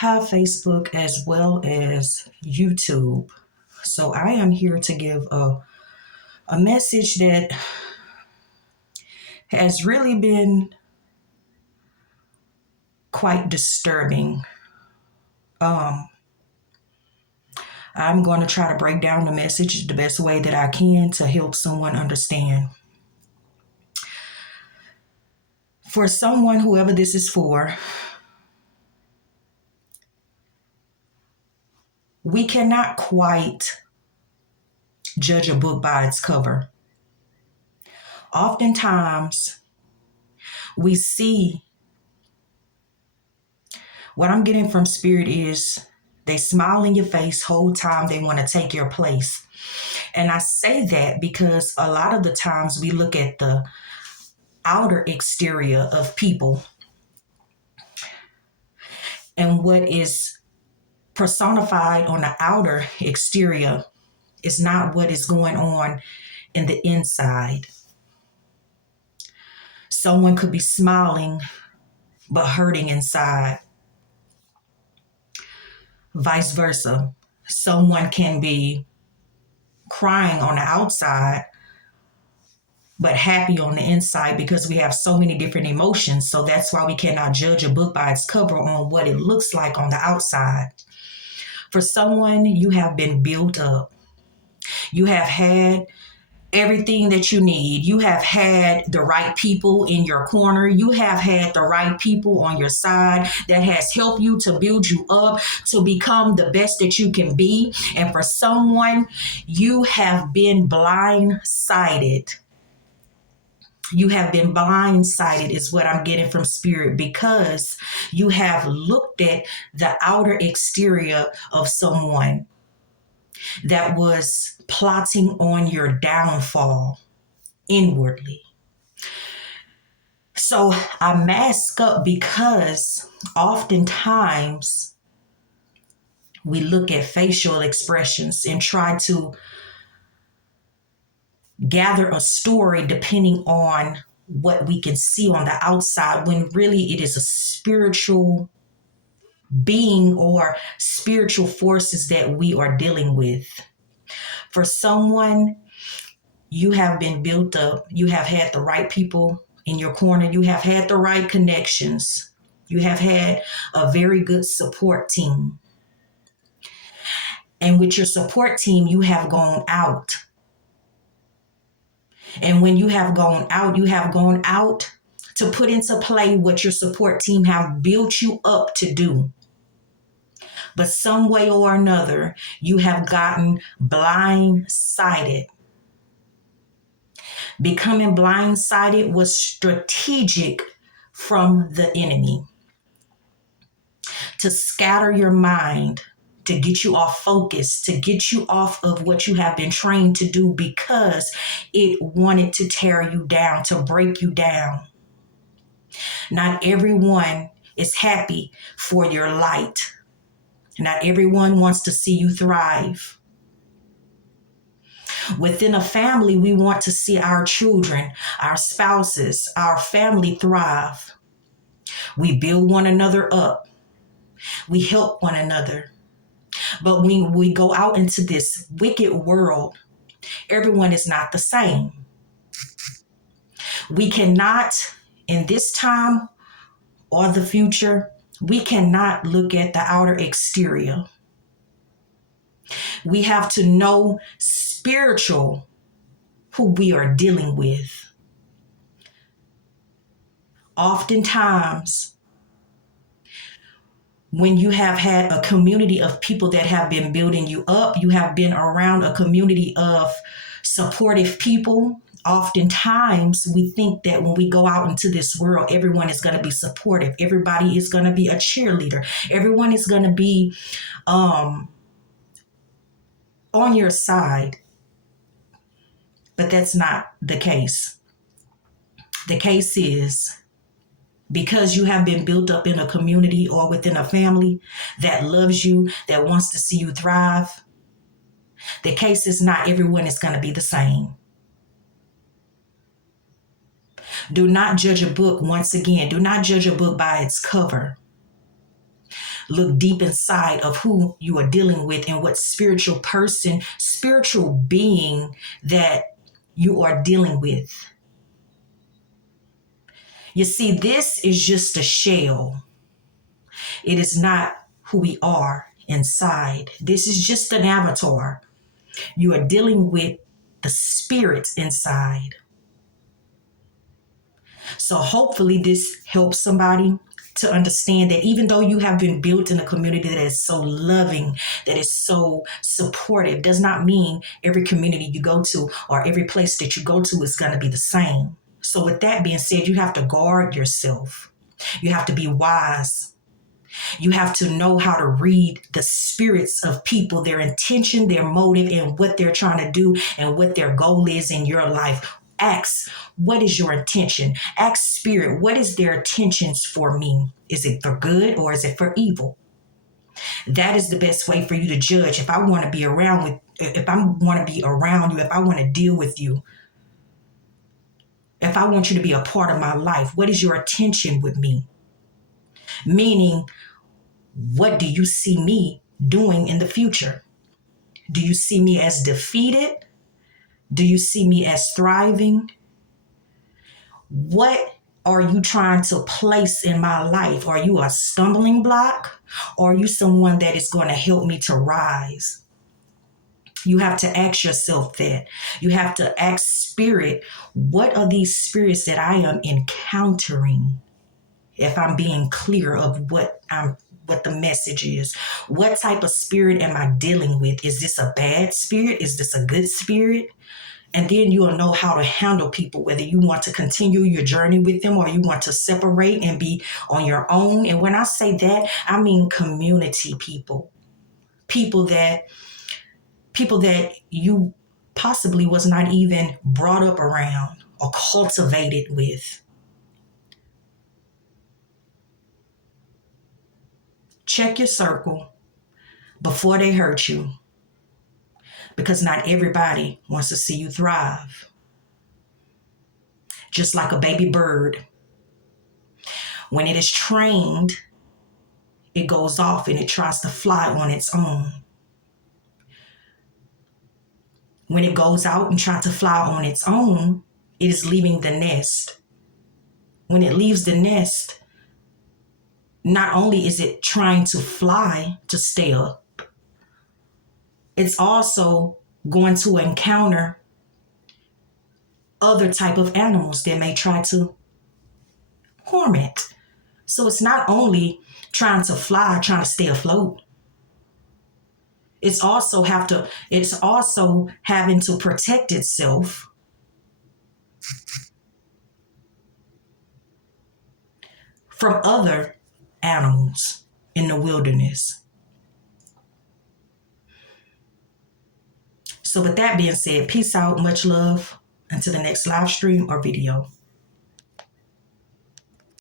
Hi, Facebook as well as YouTube. So, I am here to give a message that has really been quite disturbing. Um, I'm going to try to break down the message the best way that I can to help someone understand. For someone, whoever this is for, we cannot quite judge a book by its cover. Oftentimes, we see what I'm getting from spirit is they smile in your face whole time they want to take your place. And I say that because a lot of the times we look at the outer exterior of people, and what is personified on the outer exterior is not what is going on in the inside. Someone could be smiling but hurting inside. Vice versa. Someone can be crying on the outside but happy on the inside, because we have so many different emotions. So that's why we cannot judge a book by its cover on what it looks like on the outside. For someone, you have been built up. You have had everything that you need. You have had the right people in your corner. You have had the right people on your side that has helped you to build you up to become the best that you can be. And for someone, you have been blindsided. You have been blindsided, is what I'm getting from spirit, because you have looked at the outer exterior of someone that was plotting on your downfall inwardly. So I mask up because oftentimes we look at facial expressions and try to gather a story depending on what we can see on the outside, when really it is a spiritual being or spiritual forces that we are dealing with. For someone, you have been built up. You have had the right people in your corner. You have had the right connections. You have had a very good support team. And with your support team, you have gone out. And when you have gone out to put into play what your support team have built you up to do. But some way or another, you have gotten blindsided. Becoming blindsided was strategic from the enemy to scatter your mind, to get you off focus, to get you off of what you have been trained to do, because it wanted to tear you down, to break you down. Not everyone is happy for your light. Not everyone wants to see you thrive. Within a family, we want to see our children, our spouses, our family thrive. We build one another up. We help one another. But when we go out into this wicked world, everyone is not the same. We cannot, in this time or the future, we cannot look at the outer exterior. We have to know spiritual who we are dealing with. Oftentimes, when you have had a community of people that have been building you up, you have been around a community of supportive people. Oftentimes, we think that when we go out into this world, everyone is going to be supportive. Everybody is going to be a cheerleader. Everyone is going to be on your side. But that's not the case. The case is, because you have been built up in a community or within a family that loves you, that wants to see you thrive, the case is not everyone is going to be the same. Do not judge a book, once again, do not judge a book by its cover. Look deep inside of who you are dealing with and what spiritual person, spiritual being that you are dealing with. You see, this is just a shell. It is not who we are inside. This is just an avatar. You are dealing with the spirits inside. So hopefully this helps somebody to understand that even though you have been built in a community that is so loving, that is so supportive, does not mean every community you go to or every place that you go to is going to be the same. So with that being said, you have to guard yourself. You have to be wise. You have to know how to read the spirits of people, their intention, their motive, and what they're trying to do and what their goal is in your life. Ask, what is your intention? Ask spirit, what is their intentions for me? Is it for good or is it for evil? That is the best way for you to judge. If I want to be around with, if I want to be around you, if I want to deal with you, if I want you to be a part of my life, what is your intention with me? Meaning, what do you see me doing in the future? Do you see me as defeated? Do you see me as thriving? What are you trying to place in my life? Are you a stumbling block? Or are you someone that is going to help me to rise? You have to ask yourself that. You have to ask spirit, what are these spirits that I am encountering? If I'm being clear of what the message is. What type of spirit am I dealing with? Is this a bad spirit? Is this a good spirit? And then you will know how to handle people, whether you want to continue your journey with them or you want to separate and be on your own. And when I say that, I mean community people. People that you possibly was not even brought up around or cultivated with. Check your circle before they hurt you, because not everybody wants to see you thrive. Just like a baby bird, when it is trained, it goes off and it tries to fly on its own. When it goes out and tries to fly on its own, it is leaving the nest. When it leaves the nest, not only is it trying to fly to stay up, it's also going to encounter other type of animals that may try to harm it. So it's not only trying to fly, trying to stay afloat. It's also having to protect itself from other animals in the wilderness. So with that being said, peace out, much love, until the next live stream or video.